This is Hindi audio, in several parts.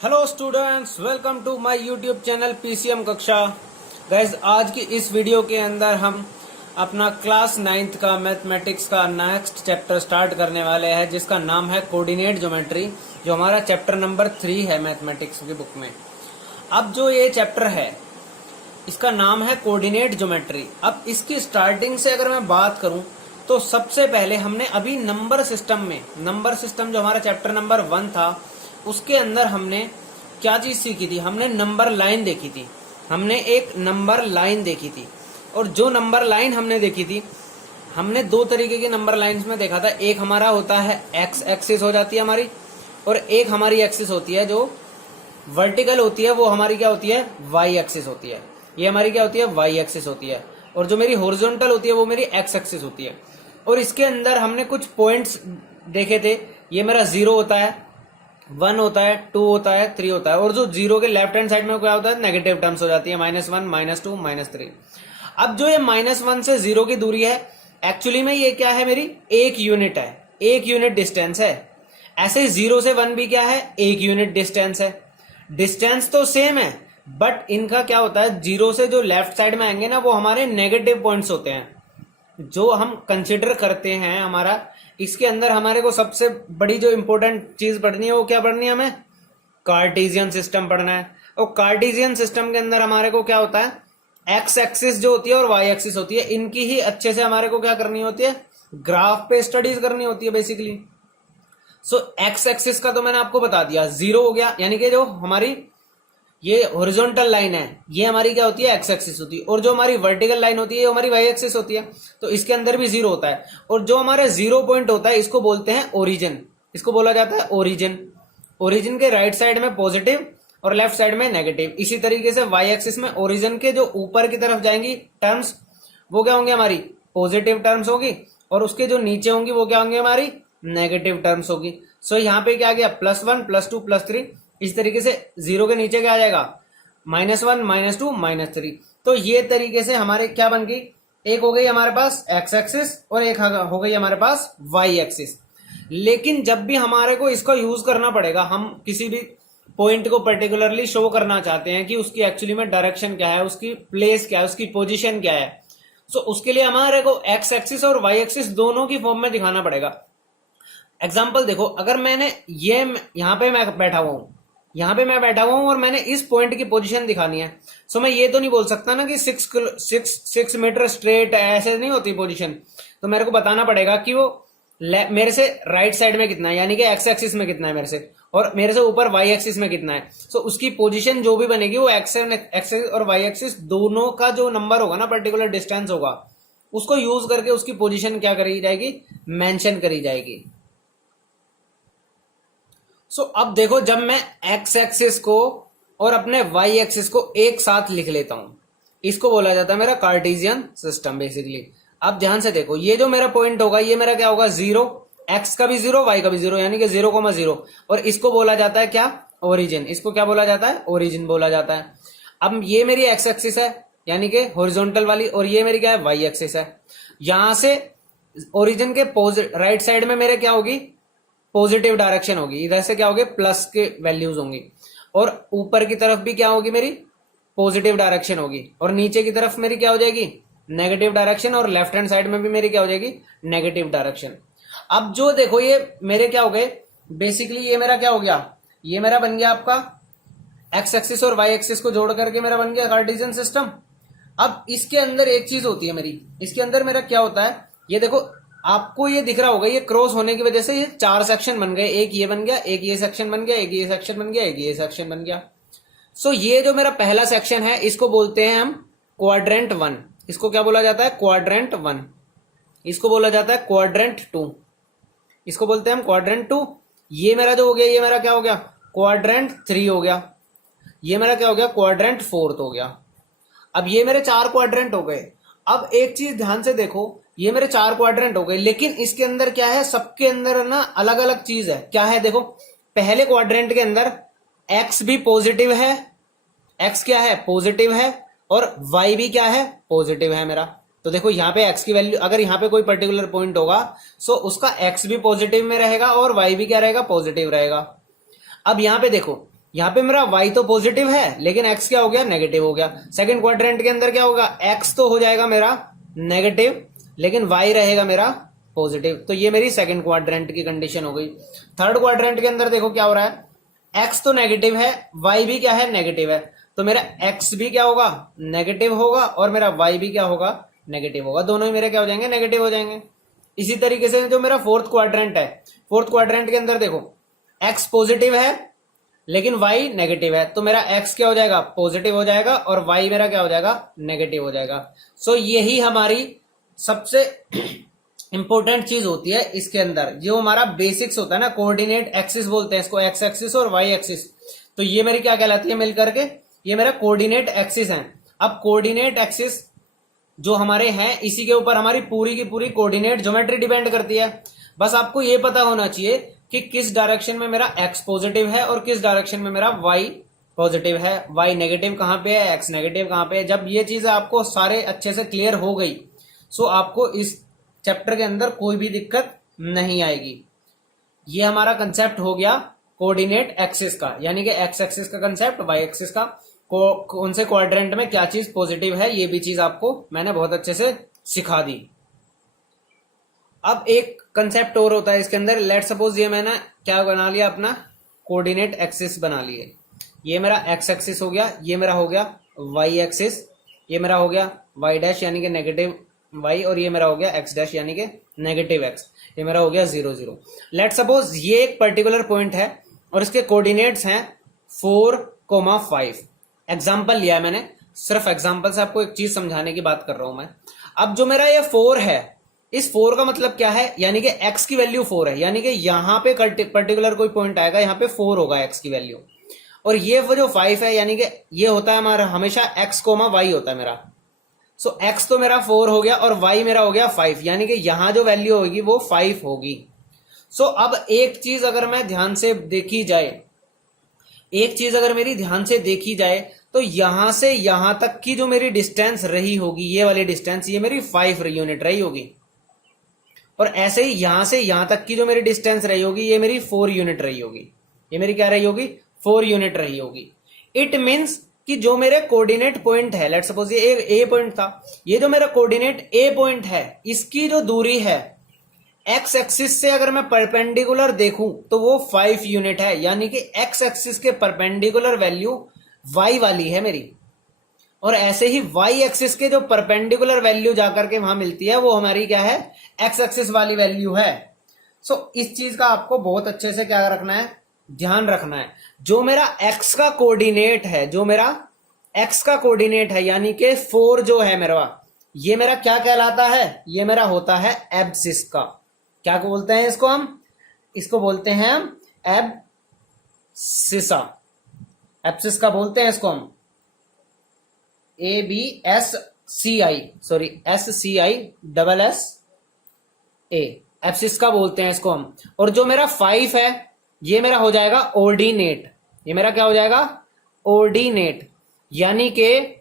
Hello students, welcome to my YouTube channel PCM कक्षा। गाइस, आज की इस वीडियो के अंदर हम अपना क्लास 9th का मैथमेटिक्स का नेक्स्ट चैप्टर स्टार्ट करने वाले हैं, जिसका नाम है कोऑर्डिनेट ज्योमेट्री, जो हमारा चैप्टर नंबर 3 है मैथमेटिक्स की बुक में। अब जो ये चैप्टर है इसका नाम है कोऑर्डिनेट ज्योमेट्री। अब इसकी स्टार्टिंग से अगर मैं बात करूं तो सबसे पहले हमने अभी नंबर सिस्टम जो हमारा चैप्टर नंबर 1 था उसके अंदर हमने क्या चीज सीखी थी। हमने नंबर लाइन देखी थी। हमने एक नंबर लाइन देखी थी, और जो नंबर लाइन हमने देखी थी, हमने दो तरीके की नंबर लाइंस में देखा था। एक हमारा होता है एक्स एक्सिस हो जाती है हमारी, और एक हमारी एक्सिस होती है जो वर्टिकल होती है, वो हमारी क्या होती है, वाई एक्सिस होती है। ये हमारी क्या होती है, वाई एक्सिस होती है। और जो मेरी हॉरिजॉन्टल होती है वो मेरी एक्स एक्सिस होती है। और इसके अंदर हमने कुछ पॉइंट्स देखे थे। ये मेरा 0 होता है, 1 होता है, 2 होता है, 3 होता है, और जो 0 के लेफ्ट हैंड साइड में क्या होता है, नेगेटिव टर्म्स हो जाती है, -1, -2, -3। अब जो ये -1 से 0 की दूरी है, एक्चुअली में ये क्या है, मेरी एक यूनिट है, एक यूनिट डिस्टेंस है। ऐसे 0 से 1 भी क्या है, एक यूनिट डिस्टेंस है। डिस्टेंस तो सेम है, बट इनका क्या होता है, 0 से जो लेफ्ट साइड में आएंगे ना, वो हमारे नेगेटिव पॉइंट्स होते हैं जो हम कंसिडर करते हैं। हमारा इसके अंदर हमारे को सबसे बड़ी जो इंपॉर्टेंट चीज पढ़नी है वो क्या पढ़नी है, हमें कार्टेशियन सिस्टम पढ़ना है। और कार्टेशियन सिस्टम के अंदर हमारे को क्या होता है, एक्स एक्सिस जो होती है और वाई एक्सिस होती है, इनकी ही अच्छे से हमारे को क्या करनी होती है, ग्राफ पे स्टडीज करनी होती है बेसिकली। सो एक्स एक्सिस का तो मैंने आपको बता दिया, 0 हो गया, यानी कि जो हमारी ये हॉरिजॉन्टल लाइन है ये हमारी क्या होती है, एक्स एक्सिस होती है। और जो हमारी वर्टिकल लाइन होती है ये हमारी वाई एक्सिस होती है। तो इसके अंदर भी 0 होता है। और जो हमारा 0 पॉइंट होता है इसको बोलते हैं ओरिजिन, इसको बोला जाता है ओरिजिन। ओरिजिन के राइट साइड में पॉजिटिव और लेफ्ट साइड में नेगेटिव। इसी तरीके से वाई एक्सिस में ओरिजिन के जो ऊपर की तरफ जाएंगी टर्म्स वो क्या होंगी, हमारी पॉजिटिव टर्म्स होगी, और उसके जो नीचे होंगी वो क्या होंगी, हमारी नेगेटिव टर्म्स होगी। सो यहाँ पे क्या गया, +1 +2 +3। इस तरीके से 0 के नीचे क्या आ जाएगा, -1 -2 -3। तो ये तरीके से हमारे क्या बन गई, एक हो गई हमारे पास एक्स एक्सिस और एक हो गई हमारे पास वाई एक्सिस। लेकिन जब भी हमारे को इसका यूज करना पड़ेगा, हम किसी भी पॉइंट को पर्टिकुलरली शो करना चाहते हैं कि उसकी एक्चुअली में डायरेक्शन क्या है, उसकी प्लेस क्या है, उसकी पोजीशन क्या है, सो उसके लिए हमारे को एक्स एक्सिस और वाई एक्सिस दोनों की फॉर्म में दिखाना पड़ेगा। एग्जाम्पल देखो, अगर मैंने ये यहाँ पे मैं बैठा हुआ हूं और मैंने इस पॉइंट की पोजीशन दिखानी है, सो मैं ये तो नहीं बोल सकता ना कि 6 मीटर स्ट्रेट है, ऐसे नहीं होती पोजीशन। तो मेरे को बताना पड़ेगा कि वो मेरे से राइट साइड में कितना है, यानी कि एक्स एक्सिस में कितना है मेरे से, और मेरे से ऊपर वाई एक्सिस में कितना है। सो उसकी पोजीशन जो भी बनेगी वो एक्सिस और वाई एक्सिस दोनों का जो नंबर होगा ना, पर्टिकुलर डिस्टेंस होगा, उसको यूज करके उसकी पोजीशन क्या करी जाएगी, मेंशन करी जाएगी। सो अब देखो, जब मैं एक्स एक्सिस को और अपने वाई एक्सिस को एक साथ लिख लेता हूं, इसको बोला जाता है मेरा कार्टेशियन सिस्टम बेसिकली। अब ध्यान से देखो, ये जो मेरा पॉइंट होगा ये मेरा क्या होगा, 0, एक्स का भी 0 वाई का भी 0, यानी कि 0,0। और इसको बोला जाता है क्या, ओरिजिन। इसको क्या बोला जाता है, ओरिजिन बोला जाता है। अब ये मेरी एक्स एक्सिस है यानी कि हॉरिजॉन्टल वाली, और ये मेरी क्या है, वाई एक्सिस है। यहां से ओरिजिन के राइट साइड में मेरे क्या होगी, पॉजिटिव डायरेक्शन होगी, इधर से क्या होगी, प्लस के वैल्यूज होंगी, और ऊपर की तरफ भी क्या होगी, मेरी पॉजिटिव डायरेक्शन होगी, और नीचे की तरफ मेरी क्या हो जाएगी, नेगेटिव डायरेक्शन, और लेफ्ट हैंड साइड में भी मेरी क्या हो जाएगी, नेगेटिव डायरेक्शन। अब जो देखो, ये मेरे क्या हो गए, बेसिकली ये मेरा क्या हो गया, ये मेरा बन गया आपका एक्स एक्सिस और वाई एक्सिस को जोड़ करके मेरा बन गया कार्टेशियन सिस्टम। अब इसके अंदर एक चीज होती है मेरी, इसके अंदर मेरा क्या होता है, ये देखो आपको ये दिख रहा होगा, ये क्रॉस होने की वजह से ये 4 सेक्शन बन गए, एक ये बन गया, एक ये सेक्शन बन गया, एक ये सेक्शन बन गया, एक ये सेक्शन बन गया। सो ये जो मेरा पहला सेक्शन है इसको बोलते हैं हम क्वाड्रेंट 1। इसको क्या बोला जाता है, क्वाड्रेंट 1। इसको बोला जाता है क्वाड्रेंट 2। इसको बोलते हैं हम क्वाड्रेंट 2। ये मेरा जो हो गया, ये मेरा क्या हो गया, क्वाड्रेंट 3 हो गया। ये मेरा क्या हो गया, क्वाड्रेंट 4 हो गया। अब ये मेरे 4 क्वाड्रेंट हो गए। अब एक चीज ध्यान से देखो, ये मेरे 4 क्वाड्रेंट हो गए, लेकिन इसके अंदर क्या है, सबके अंदर ना अलग अलग चीज है। क्या है, देखो पहले क्वाड्रेंट के अंदर एक्स भी पॉजिटिव है, एक्स क्या है, पॉजिटिव है, और वाई भी क्या है, पॉजिटिव है मेरा। तो देखो यहाँ पे एक्स की वैल्यू, अगर यहाँ पे कोई पर्टिकुलर पॉइंट होगा सो उसका एक्स भी पॉजिटिव में रहेगा और वाई भी क्या रहेगा, पॉजिटिव रहेगा। अब यहाँ पे देखो, यहाँ पे मेरा y तो पॉजिटिव है लेकिन x क्या हो गया, नेगेटिव हो गया। सेकंड क्वाड्रेंट के अंदर क्या होगा, x तो हो जाएगा मेरा नेगेटिव लेकिन y रहेगा मेरा पॉजिटिव। तो ये मेरी सेकंड क्वाड्रेंट की कंडीशन हो गई। थर्ड क्वाड्रेंट के अंदर देखो क्या हो रहा है, x तो नेगेटिव है, y भी क्या है, नेगेटिव है। तो मेरा x भी क्या होगा, नेगेटिव होगा और मेरा y भी क्या होगा, नेगेटिव होगा। दोनों ही मेरे क्या हो जाएंगे, नेगेटिव हो जाएंगे। इसी तरीके से जो मेरा फोर्थ क्वाड्रेंट है, फोर्थ क्वाड्रेंट के अंदर देखो x पॉजिटिव है लेकिन y नेगेटिव है, तो मेरा x क्या हो जाएगा, पॉजिटिव हो जाएगा और y मेरा क्या हो जाएगा, नेगेटिव हो जाएगा। सो यही हमारी सबसे इंपॉर्टेंट चीज होती है इसके अंदर, जो हमारा बेसिक्स होता है ना, कोऑर्डिनेट एक्सिस बोलते हैं इसको, एक्स एक्सिस और वाई एक्सिस। तो ये मेरी क्या कहलाती है मिलकर के, ये मेरा कोऑर्डिनेट एक्सिस है। अब कोऑर्डिनेट एक्सिस जो हमारे हैं, इसी के ऊपर हमारी पूरी की पूरी कोऑर्डिनेट ज्योमेट्री डिपेंड करती है। बस आपको ये पता होना चाहिए कि किस डायरेक्शन में मेरा x पॉजिटिव है और किस डायरेक्शन में मेरा y पॉजिटिव है, y नेगेटिव कहां पे है, x नेगेटिव कहां पे है। जब ये चीजें आपको सारे अच्छे से क्लियर हो गई, सो आपको इस चैप्टर के अंदर कोई भी दिक्कत नहीं आएगी। ये हमारा कंसेप्ट हो गया कोऑर्डिनेट एक्सिस का, यानी कि x एक्सिस का कंसेप्ट, y एक्सिस का, कौन से क्वाड्रेंट में क्या चीज पॉजिटिव है, ये भी चीज आपको मैंने बहुत अच्छे से सिखा दी। अब एक कंसेप्ट और होता है इसके अंदर, लेट सपोज ये मैंने क्या बना लिया, अपना कोऑर्डिनेट एक्सिस बना लिए। ये मेरा एक्स एक्सिस हो गया, ये मेरा हो गया वाई एक्सिस, ये मेरा हो गया वाई डैश यानी कि नेगेटिव वाई, और ये मेरा हो गया एक्स डैश यानी कि नेगेटिव एक्स। ये मेरा हो गया 0 0। लेट सपोज ये एक पर्टिकुलर पॉइंट है और इसके कोऑर्डिनेट्स हैं 4,5। एग्जाम्पल लिया है मैंने, सिर्फ एग्जाम्पल से आपको एक चीज समझाने की बात कर रहा हूं मैं। अब जो मेरा ये 4 है, इस 4 का मतलब क्या है, यानी कि x की वैल्यू 4 है, यानी कि यहां पे पर्टिकुलर कोई पॉइंट आएगा, यहां पे 4 होगा x की वैल्यू। और ये वो जो 5 है, यानी कि ये होता है हमारा हमेशा x, y होता है मेरा। सो x तो मेरा 4 हो गया और y मेरा हो गया 5, यानी कि यहां जो वैल्यू होगी वो 5 होगी। सो अब एक चीज अगर मैं ध्यान से देखी जाए, एक चीज अगर मेरी ध्यान से देखी जाए, तो यहां से यहां तक की जो मेरी डिस्टेंस रही होगी, ये वाली डिस्टेंस, ये मेरी 5 यूनिट रही होगी। और ऐसे ही यहां से यहां तक की जो मेरी डिस्टेंस रही होगी, ये मेरी 4 यूनिट रही होगी। ये मेरी क्या रही होगी, 4 यूनिट रही होगी। इट मीन्स कि जो मेरे कोऑर्डिनेट पॉइंट है, लेट्स सपोज ये ए पॉइंट था, ये जो मेरा कोऑर्डिनेट ए पॉइंट है, इसकी जो दूरी है एक्स एक्सिस से अगर मैं परपेंडिकुलर देखूं तो वो 5 यूनिट है, यानी कि एक्स एक्सिस के परपेंडिकुलर वैल्यू वाई वाली है मेरी। और ऐसे ही वाई एक्सिस के जो परपेंडिकुलर वैल्यू जाकर के वहां मिलती है, वो हमारी क्या है, एक्स एक्सिस वाली वैल्यू है। सो इस चीज का आपको बहुत अच्छे से क्या रखना है, ध्यान रखना है। जो मेरा एक्स का कोऑर्डिनेट है, जो मेरा एक्स का कोऑर्डिनेट है, यानी कि 4 जो है मेरा, ये मेरा क्या कहलाता है, ये मेरा होता है एब्सिस का। क्या बोलते हैं इसको हम, इसको बोलते हैं हम एब्सिसा, एब्सिस का बोलते हैं इसको हम ABSCI, सॉरी SCI एब्सिस का बोलते हैं इसको हम। और जो मेरा 5 है, ये मेरा हो जाएगा ऑर्डिनेट। ये मेरा क्या हो जाएगा, ऑर्डिनेट, यानी कि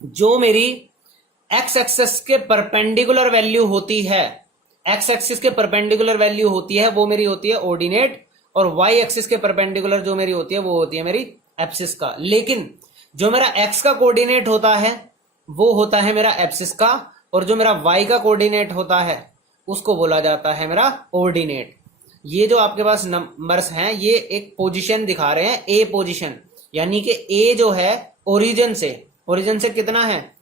जो मेरी एक्स एक्सिस के परपेंडिकुलर वैल्यू होती है, एक्स एक्सिस के परपेंडिकुलर वैल्यू होती है, वो मेरी होती है ऑर्डिनेट। और वाई एक्सिस के परपेंडिकुलर जो मेरी होती है, वो होती है मेरी एब्सिस का। लेकिन जो मेरा एक्स का कोऑर्डिनेट होता है, वो होता है मेरा एब्सिस का, और जो मेरा वाई का कोऑर्डिनेट होता है, उसको बोला जाता है मेरा ऑर्डिनेट। ये जो आपके पास नंबर्स हैं, ये एक पोजीशन दिखा रहे हैं, ए पोजीशन, यानी कि ए जो है ओरिजिन से कितना है,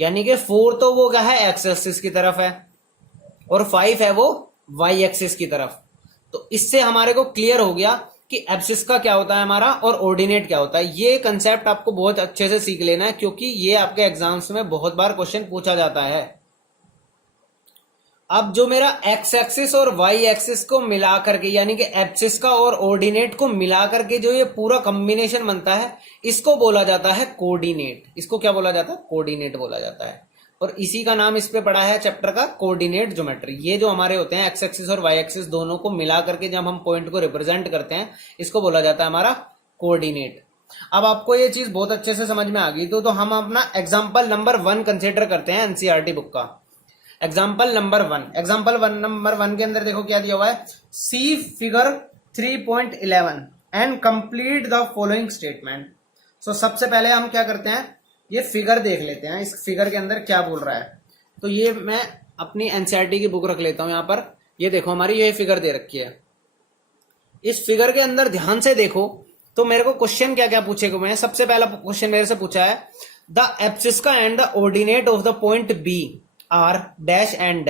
यानी कि 4 तो वो क्या है, एक्स एक्सिस की तरफ है, और 5 है वो वाई एक्सिस की तरफ। तो इससे हमारे को क्लियर हो गया कि एब्सिस का क्या होता है हमारा और ऑर्डिनेट क्या होता है। ये कंसेप्ट आपको बहुत अच्छे से सीख लेना है, क्योंकि ये आपके एग्जाम्स में बहुत बार क्वेश्चन पूछा जाता है। अब जो मेरा एक्स एक्सिस और वाई एक्सिस को मिलाकर के, यानी कि एब्सिस का और ऑर्डिनेट को मिलाकर के जो ये पूरा कॉम्बिनेशन बनता है, इसको बोला जाता है कोऑर्डिनेट। इसको क्या बोला जाता है, कोऑर्डिनेट बोला जाता है। और इसी का नाम इस पे पड़ा है चैप्टर का, कोऑर्डिनेट ज्योमेट्री। ये जो हमारे होते हैं एक्स एक्सिस और वाई एक्सिस, दोनों को मिला करके जब हम पॉइंट को रिप्रेजेंट करते हैं, इसको बोला जाता है हमारा कोऑर्डिनेट। अब आपको ये चीज बहुत अच्छे से समझ में आ गई, तो हम अपना एग्जाम्पल नंबर 1 कंसिडर करते हैं एनसीईआरटी बुक का। एग्जाम्पल नंबर 1 के अंदर देखो क्या दिया हुआ है, see figure 3.11 and complete the following statement. So सबसे पहले हम क्या करते हैं, ये फिगर देख लेते हैं, इस फिगर के अंदर क्या बोल रहा है। तो ये मैं अपनी एनसीईआरटी की बुक रख लेता हूं यहाँ पर। ये देखो हमारी ये फिगर दे रखी है। इस फिगर के अंदर ध्यान से देखो तो मेरे को क्वेश्चन क्या क्या पूछे गए हैं। सबसे पहला क्वेश्चन मेरे से पूछा है the abscissa and the ordinate of the point B R dash and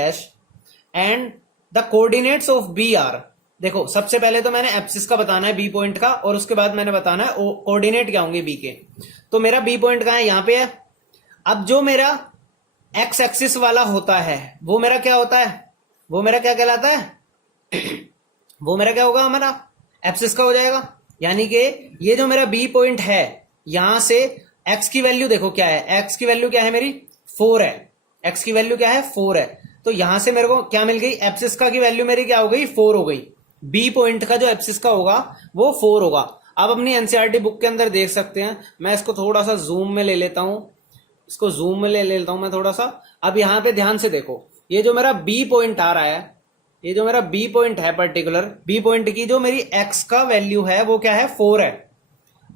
the coordinates of B R. देखो सबसे पहले तो मैंने एब्सिस्का बताना है बी पॉइंट का, और उसके बाद मैंने बताना है कोऑर्डिनेट क्या होंगे बी के। तो मेरा बी पॉइंट कहां है, यहां पे है। अब जो मेरा एक्स एक्सिस वाला होता है वो मेरा क्या होता है, वो मेरा क्या कहलाता है वो मेरा क्या होगा, हमारा एब्सिस का हो जाएगा। यानी कि ये जो मेरा बी पॉइंट है, यहां से एक्स की वैल्यू देखो क्या है, एक्स की वैल्यू क्या है मेरी 4 है, एक्स की वैल्यू क्या है 4 है। तो यहां से मेरे को क्या मिल गई, एब्सिस का की वैल्यू मेरी क्या हो गई 4 हो गई। बी पॉइंट का जो एब्सिस का होगा वो 4 होगा। अब अपनी एनसीईआरटी बुक के अंदर देख सकते हैं, मैं इसको थोड़ा सा जूम में ले लेता हूं, इसको जूम में ले लेता हूं मैं थोड़ा सा। अब यहां पे ध्यान से देखो, ये जो मेरा बी पॉइंट आ रहा है, ये जो मेरा बी पॉइंट है, पर्टिकुलर बी पॉइंट की जो मेरी एक्स का वैल्यू है वो क्या है 4 है,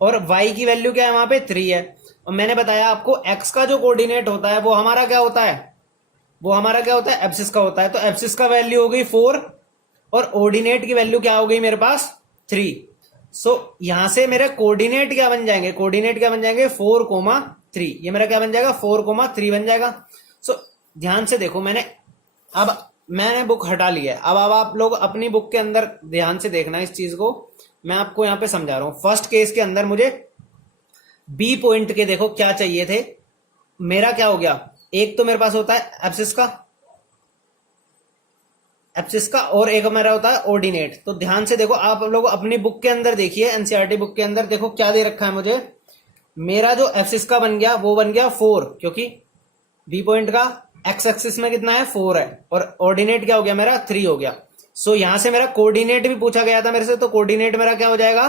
और वाई की वैल्यू क्या है वहां पे 3 है। और मैंने बताया आपको एक्स का जो कोऑर्डिनेट होता है वो हमारा क्या होता है, वो हमारा क्या होता है एब्सिस का होता है। तो एब्सिस का वैल्यू हो गई 4 और ऑर्डिनेट की वैल्यू क्या हो गई मेरे पास 3। सो यहां से मेरे कोऑर्डिनेट क्या बन जाएंगे, कोऑर्डिनेट क्या बन जाएंगे 4,3। ये मेरा क्या बन जाएगा 4,3 बन जाएगा। सो ध्यान से देखो, मैंने बुक हटा ली है। अब आप लोग अपनी बुक के अंदर ध्यान से देखना इस चीज को, मैं आपको यहां पे समझा रहा हूं। फर्स्ट केस के अंदर मुझे बी पॉइंट के देखो क्या चाहिए थे, मेरा क्या हो गया, एक तो मेरे पास होता है एब्सिस का और एक मेरा होता है ऑर्डिनेट। तो ध्यान से देखो, आप लोग अपनी बुक के अंदर देखिए, एनसीईआरटी बुक के अंदर देखो क्या दे रखा है मुझे। मेरा जो एब्सिस का बन गया वो बन गया 4, क्योंकि बी पॉइंट का एक्स एक्सिस में कितना है 4 है, और ऑर्डिनेट क्या हो गया मेरा 3 हो गया। सो यहां से मेरा कोऑर्डिनेट भी पूछा गया था मेरे से, तो कोऑर्डिनेट मेरा क्या हो जाएगा,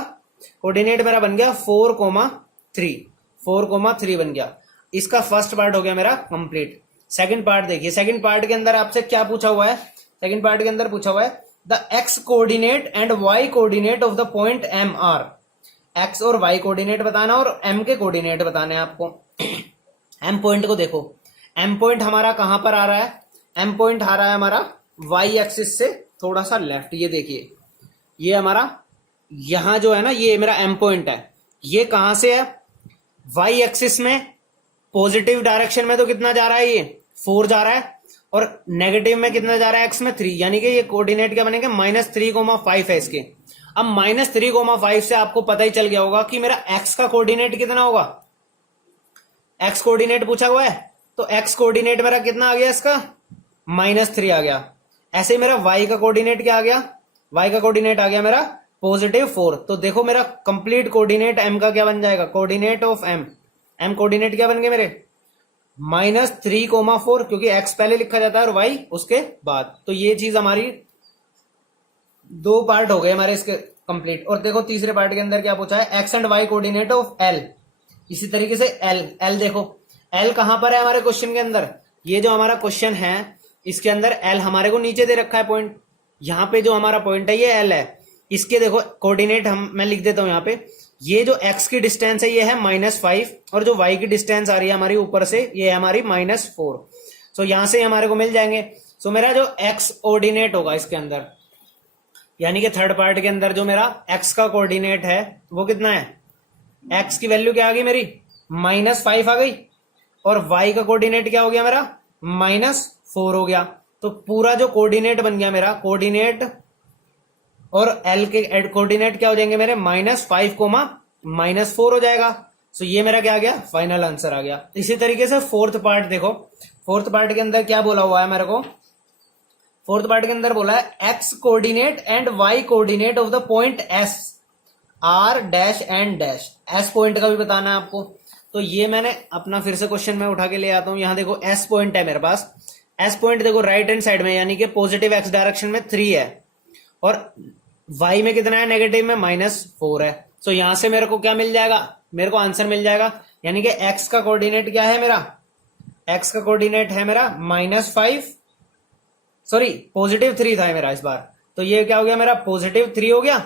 कोऑर्डिनेट मेरा बन गया 4,3 बन गया। इसका फर्स्ट पार्ट हो गया मेरा कंप्लीट। सेकंड पार्ट देखिए, सेकंड पार्ट के अंदर आपसे क्या पूछा हुआ है, सेकंड पार्ट के अंदर पूछा हुआ है the X coordinate and Y coordinate of the point M R. X और वाई कोऑर्डिनेट बताना और एम के कोऑर्डिनेट बताने हैं आपको। एम पॉइंट को देखो, एम पॉइंट हमारा कहां पर आ रहा है, एम पॉइंट आ रहा है हमारा वाई एक्सिस से थोड़ा सा लेफ्ट। ये देखिए, ये हमारा यहां जो है ना, ये मेरा एम पॉइंट है। ये कहां से है, वाई एक्सिस में पॉजिटिव डायरेक्शन में तो कितना जा रहा है, ये 4 जा रहा है, और नेगेटिव में कितना जा रहा है एक्स में 3, यानी कि ये कोऑर्डिनेट क्या बनेंगे -3,5 है इसके। अब -3,5 से आपको पता ही चल गया होगा कि मेरा एक्स का कोऑर्डिनेट कितना होगा, एक्स कोऑर्डिनेट पूछा हुआ है, तो एक्स कोऑर्डिनेट मेरा कितना आ गया इसका -3 आ गया। ऐसे ही मेरा वाई का कोऑर्डिनेट क्या आ गया, वाई का कोऑर्डिनेट आ गया मेरा +4। तो देखो मेरा कंप्लीट कोऑर्डिनेट एम का क्या बन जाएगा, coordinate of M, M coordinate क्या बन गए मेरे -3,4, क्योंकि एक्स पहले लिखा जाता है और वाई उसके बाद। तो ये चीज हमारी 2 पार्ट हो गए हमारे इसके कंप्लीट। और देखो तीसरे पार्ट के अंदर क्या पूछा है, X and Y coordinate of L. इसी तरीके से एल देखो, एल कहां पर है हमारे क्वेश्चन के अंदर, ये जो हमारा क्वेश्चन है इसके अंदर एल हमारे को नीचे दे रखा है पॉइंट। यहां पे जो हमारा पॉइंट है ये एल है, इसके देखो कोऑर्डिनेट मैं लिख देता हूं यहाँ पे। ये जो x की डिस्टेंस है ये है -5, और जो y की डिस्टेंस आ रही है हमारी ऊपर से ये है हमारी -4। सो यहां से हमारे को मिल जाएंगे। सो मेरा जो x ऑर्डिनेट होगा इसके अंदर, यानी कि थर्ड पार्ट के अंदर जो मेरा x का कोऑर्डिनेट है वो कितना है, x की वैल्यू क्या आ गई मेरी -5 आ गई, और y का कोऑर्डिनेट क्या हो गया मेरा -4 हो गया। तो पूरा जो कोऑर्डिनेट बन गया मेरा, कोऑर्डिनेट और L के कोऑर्डिनेट क्या हो जाएंगे मेरे -5, -4 हो जाएगा। सो ये मेरा क्या आ गया, फाइनल आंसर आ गया। इसी तरीके से फोर्थ पार्ट देखो, फोर्थ पार्ट के अंदर क्या बोला हुआ है मेरे को, फोर्थ पार्ट के अंदर बोला है x coordinate and y coordinate of the point S R dash and dash. S point का भी बताना है आपको। तो ये मैंने अपना फिर से क्वेश्चन में उठा के ले आता हूं। यहां देखो S पॉइंट है मेरे पास, S पॉइंट देखो राइट हैंड साइड में, यानी कि पॉजिटिव x डायरेक्शन में 3 है, और y में कितना है, नेगेटिव में -4 है। सो यहां से मेरे को क्या मिल जाएगा, मेरे को आंसर मिल जाएगा, यानी कि x का कोऑर्डिनेट क्या है मेरा, x का कोऑर्डिनेट है मेरा -5, सॉरी +3 था मेरा इस बार। तो ये क्या हो गया मेरा +3 हो गया,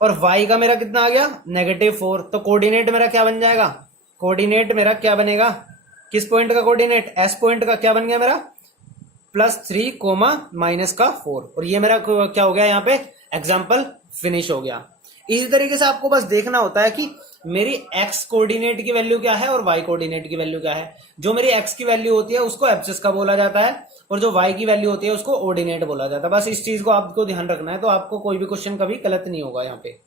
और y का मेरा कितना आ गया -4। तो कोऑर्डिनेट मेरा क्या बन जाएगा, कोऑर्डिनेट मेरा क्या बनेगा, किस पॉइंट का कोऑर्डिनेट, s पॉइंट का क्या बन गया मेरा +3 -4। और ये मेरा क्या हो गया यहाँ पे एग्जाम्पल फिनिश हो गया। इसी तरीके से आपको बस देखना होता है कि मेरी x कोऑर्डिनेट की वैल्यू क्या है और y कोऑर्डिनेट की वैल्यू क्या है। जो मेरी x की वैल्यू होती है उसको एब्सिस का बोला जाता है और जो y की वैल्यू होती है उसको ऑर्डिनेट बोला जाता है। बस इस चीज को आपको ध्यान रखना है, तो आपको कोई भी क्वेश्चन कभी गलत नहीं होगा यहाँ पे।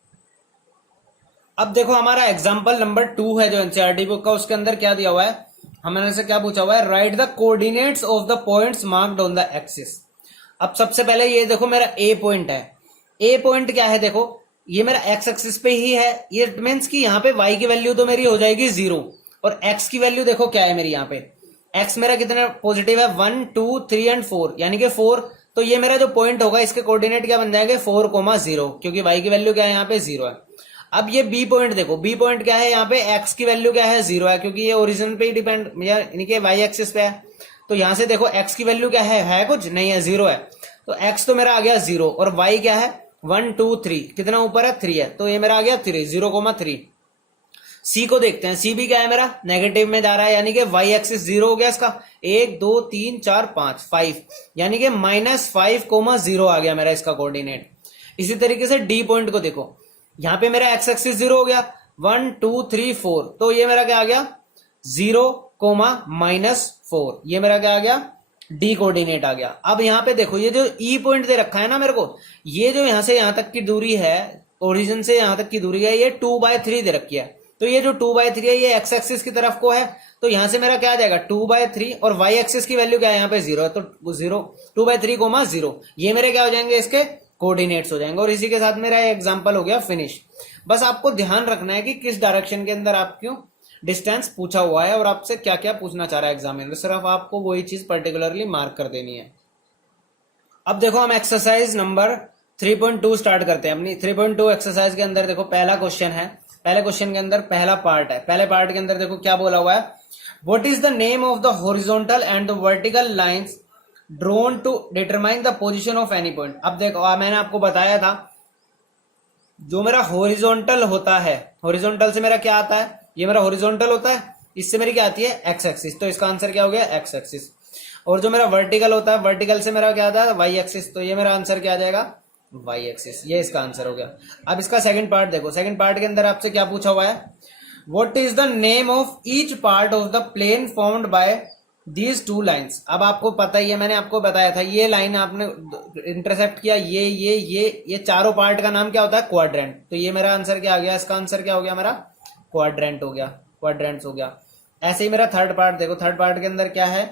अब देखो हमारा एग्जाम्पल नंबर 2 है जो एनसीईआरटी बुक का, उसके अंदर क्या दिया हुआ है, हमारे से क्या पूछा हुआ है, right the coordinates of the points marked on the axis. अब सबसे पहले ये देखो मेरा ए पॉइंट है, ए पॉइंट क्या है, देखो ये मेरा एक्स एक्सिस पे ही है, ये मीन्स कि यहाँ पे y की वैल्यू तो मेरी हो जाएगी 0 और x की वैल्यू देखो क्या है मेरी, यहाँ पे x मेरा कितना पॉजिटिव है 1 2 3 एंड 4 यानी कि 4। तो ये मेरा जो पॉइंट होगा इसके कोऑर्डिनेट क्या बन जाएंगे 4,0 क्योंकि y की वैल्यू क्या है यहाँ पे 0 है। अब ये बी पॉइंट देखो, बी पॉइंट क्या है, यहाँ पे x की वैल्यू क्या है 0 है क्योंकि ये ओरिजिन पे ही डिपेंड यानी कि y एक्सिस पे है। तो यहां से देखो x की वैल्यू क्या है कुछ नहीं है 0 है, तो x तो मेरा आ गया 0 और y क्या है 1 2 3 कितना ऊपर है 3 है, तो ये मेरा आ गया 3 0,3। सी को देखते हैं, सी भी क्या है मेरा नेगेटिव में जा रहा है यानी कि y एक्सिस 0 हो गया इसका 1 2 3 4 5 यानी कि -5,0 आ गया मेरा इसका कोऑर्डिनेट। इसी तरीके से डी पॉइंट को देखो, यहां पे मेरा x एक्सिस 0 हो गया 1 2 3 4, तो ये मेरा क्या आ गया 0, -4, ये मेरा क्या आ गया डी कोऑर्डिनेट आ गया। अब यहाँ पे देखो ये जो ई पॉइंट दे रखा है ना मेरे को, ये जो यहां से यहां तक की दूरी है, ओरिजिन से यहां तक की दूरी है, ये 2/3 दे रखी है। तो ये जो 2/3 है ये एक्स एक्सिस की तरफ को है, तो यहां से मेरा क्या आ जाएगा 2/3 और वाई एक्सिस की वैल्यू क्या है यहाँ पे 0 है, तो 0 2/3, ये मेरे क्या हो जाएंगे इसके कोऑर्डिनेट्स हो जाएंगे। और इसी के साथ मेरा एग्जाम्पल हो गया फिनिश। बस आपको ध्यान रखना है कि किस डायरेक्शन के अंदर आप क्यों डिस्टेंस पूछा हुआ है और आपसे क्या क्या पूछना चाह रहा है एग्जामिनर, सिर्फ आपको वही चीज पर्टिकुलरली मार्क कर देनी है। अब देखो हम एक्सरसाइज नंबर 3.2 स्टार्ट करते हैं अपनी 3.2 एक्सरसाइज के अंदर। देखो पहला क्वेश्चन है, पहले क्वेश्चन के अंदर पहला पार्ट है, पहले पार्ट के अंदर देखो क्या बोला हुआ है, what is the name of the horizontal and the vertical lines drawn to determine the position of any point. अब देखो मैंने आपको बताया था जो मेरा हॉरिजॉन्टल होता है, हॉरिजॉन्टल से मेरा क्या आता है, ये मेरा हॉरिजॉन्टल होता है, इससे मेरी क्या आती है एक्स एक्सिस, तो इसका आंसर क्या हो गया एक्स एक्सिस। और जो मेरा वर्टिकल होता है, वर्टिकल से मेरा क्या आता है वाई एक्सिस, तो ये मेरा आंसर क्या आ जाएगा वाई एक्सिस, ये इसका आंसर हो गया। अब इसका सेकंड पार्ट देखो, सेकंड पार्ट के अंदर आपसे क्या पूछा हुआ है, what is the name of each part of the plane formed by these two lines. अब आपको पता ही है, मैंने आपको बताया था ये लाइन आपने इंटरसेप्ट किया, ये चारों पार्ट का नाम क्या होता है क्वाड्रेंट। तो ये मेरा आंसर क्या आ गया, इसका आंसर क्या हो गया मेरा क्वाड्रेंट हो गया, क्वाड्रेंट्स हो गया। ऐसे ही मेरा थर्ड पार्ट देखो, थर्ड पार्ट के अंदर क्या है,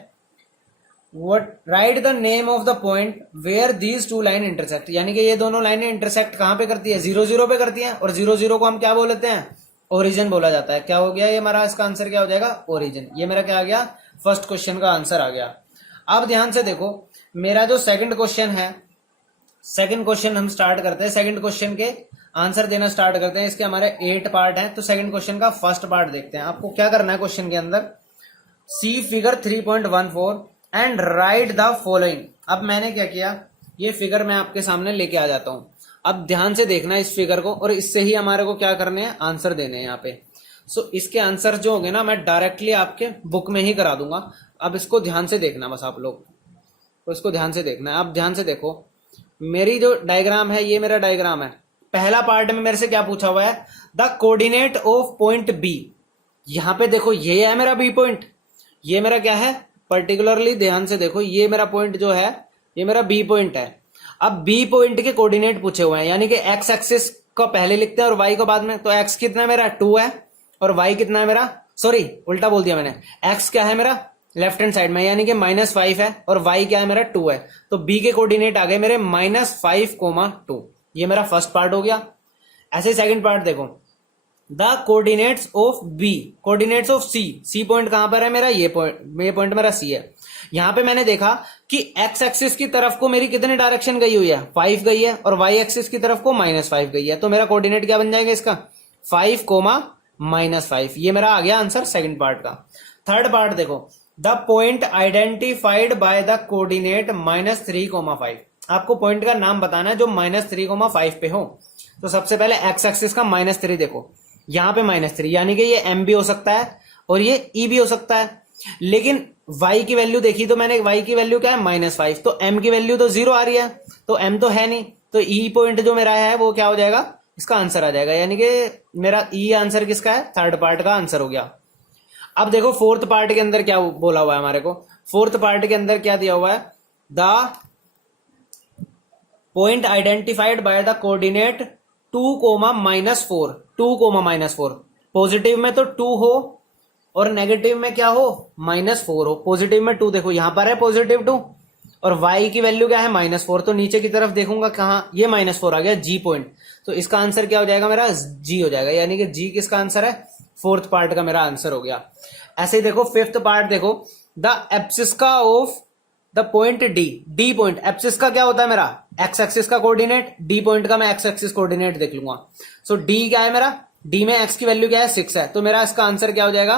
what right the name of the point where these two line intersect, यानी कि ये दोनों लाइनें इंटरसेक्ट कहां पे करती है 0 0 पे करती है, और 0 0 को हम क्या बोलते हैं ओरिजिन बोला जाता है। क्या हो गया ये हमारा, इसका आंसर क्या हो जाएगा ओरिजिन। ये मेरा क्या आ गया फर्स्ट क्वेश्चन का आंसर आ गया। अब ध्यान से देखो मेरा जो सेकंड क्वेश्चन है, सेकंड क्वेश्चन हम स्टार्ट करते हैं, सेकंड क्वेश्चन के आंसर देना स्टार्ट करते हैं। इसके हमारे 8 पार्ट हैं, तो सेकंड क्वेश्चन का फर्स्ट पार्ट देखते हैं। आपको क्या करना है क्वेश्चन के अंदर, see figure 3.14 and write the following. अब मैंने क्या किया, ये फिगर मैं आपके सामने लेके आ जाता हूं। अब ध्यान से देखना इस फिगर को, और इससे ही हमारे को क्या करने हैं आंसर देने हैं यहाँ पे। सो इसके आंसर जो होंगे ना मैं डायरेक्टली आपके बुक में ही करा दूंगा। अब इसको ध्यान से देखना बस आप लोग, तो इसको ध्यान से देखना है। अब ध्यान से देखो मेरी जो डायग्राम है, ये मेरा डायग्राम है। पहला पार्ट में मेरे से क्या पूछा हुआ है, the coordinate of point B. यहां पे देखो ये है मेरा बी पॉइंट, ये मेरा क्या है पर्टिकुलरली ध्यान से देखो, ये मेरा पॉइंट जो है ये मेरा बी पॉइंट है। अब बी पॉइंट के कोऑर्डिनेट पूछे हुए हैं, यानी कि एक्स एक्सिस को पहले लिखते हैं और वाई को बाद में। तो एक्स कितना मेरा 2 है और वाई कितना है मेरा, सॉरी उल्टा बोल दिया मैंने, एक्स क्या है मेरा लेफ्ट हैंड साइड में यानी कि -5 है और वाई क्या है मेरा 2 है। तो बी के कोऑर्डिनेट आ गए मेरे -5,2। ये मेरा फर्स्ट पार्ट हो गया। ऐसे सेकंड पार्ट देखो, the coordinates of B, coordinates of C, C point कहां पर है मेरा, ये पॉइंट मेरा सी है। यहां पे मैंने देखा कि एक्स एक्सिस की तरफ को मेरी कितनी डायरेक्शन गई हुई है 5 गई है, और वाई एक्सिस की तरफ को -5 गई है। तो मेरा कोऑर्डिनेट क्या बन जाएगा इसका 5, -5। ये मेरा आ गया आंसर सेकंड पार्ट का। थर्ड पार्ट देखो, the point identified by the coordinate -3, 5। आपको पॉइंट का नाम बताना है जो -3, 5 पे हो। तो सबसे पहले एक्स एक्सिस का -3 देखो, यहाँ पे -3 यानी कि ये m भी हो सकता है और ये e भी हो सकता है। लेकिन y की वैल्यू देखी तो मैंने, y की वैल्यू क्या है -5, तो m की वैल्यू तो 0 आ रही है, तो m तो है नहीं, तो e पॉइंट जो मेरा है वो क्या हो जाएगा, इसका आंसर आ जाएगा, यानी कि मेरा e आंसर किसका है, थर्ड पार्ट का आंसर हो गया। अब देखो फोर्थ पार्ट के अंदर क्या बोला हुआ है हमारे को, फोर्थ पार्ट के अंदर क्या दिया हुआ है, the point identified by the coordinate 2,-4, 2,-4, positive में तो 2 हो और नेगेटिव में क्या हो, -4 हो। पॉजिटिव में 2 देखो यहां पर है पॉजिटिव 2 और y की वैल्यू क्या है -4, तो नीचे की तरफ देखूंगा कहां, ये -4 आ गया g पॉइंट, तो इसका आंसर क्या हो जाएगा मेरा, g हो जाएगा, यानी कि g किसका आंसर है, फोर्थ पार्ट का मेरा आंसर हो गया। ऐसे ही देखो फिफ्थ पार्ट देखो, the abscissa of the point D point, abscissa का क्या होता है मेरा, एक्स एक्सिस का कोऑर्डिनेट, डी पॉइंट का मैं एक्स एक्सिस कोऑर्डिनेट देख लूंगा। सो डी क्या है मेरा, डी में एक्स की वैल्यू क्या है, 6 है, तो मेरा इसका आंसर क्या हो जाएगा,